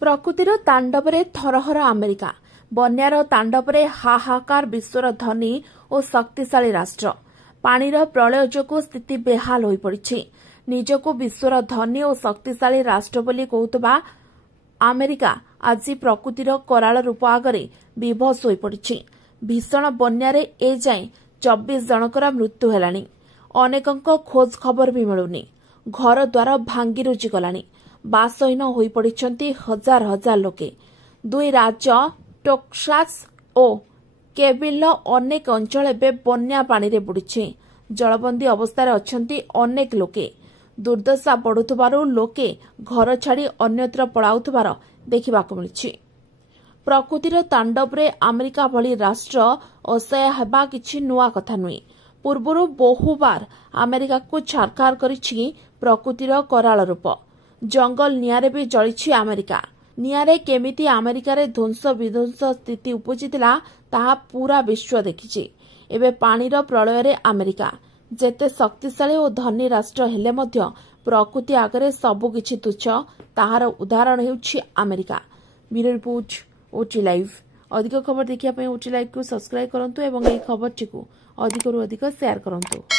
प्रकृतिर तांडवरे थरहर America बन्यार तांडवरे हाहाकार विश्वर धनी और शक्तिशाली राष्ट्र पानीर प्रलय जोगु स्थिति बेहाल हो पड़ी निजको विश्वर धनी और शक्तिशाली राष्ट्र बोली कहूतबा अमेरिका आज प्रकृतिर कराल रूप आगरे विभस हो पड़ी भीषण बन्यारे ए जाए 24 जनकर मृत्यु हेलानी अनेकंक खोज खबर भी मिलुनी घर द्वार भांगी रुजी गलानी बासहीन हो पड़ी हजार हजार लोके दुई राज्य टेक्सास और केबिल अनेक अंचल एवं बन्या पानी रे बुड़ी जलबंदी अवस्था अछंती अनेक लोके दुर्दशा बढ़ुथबारु लोके घर छाड़ी अन्यत्र पलाउथबार देखिबाकु मिलिछि प्रकृतिर तांडवरे अमेरिका भली राष्ट्र असह्य हेबा किछि नुआ कथा नुई पूर्वरु बहुबार अमेरिका को छारखार करिछि प्रकृतिर कराल रूप जंगल नियारे भी जळिछि अमेरिका नियारे केमिति अमेरिका रे ध्वंस विध्वंस स्थिति उपजितिला ताहा पूरा विश्व देखिछि एबे पानीर प्रलय रे अमेरिका जेते शक्तिशाली और धनी राष्ट्र हेले मध्य प्रकृति आगरे सबु किछि तुच्छ ताहार उदाहरण हेउछि America. Bureau report OTV live. अधिक खबर देखिया पई ओटी लाइव को सब्सक्राइब करंतु एवं एई खबरटी को अधिकरु अधिक शेयर करंतु।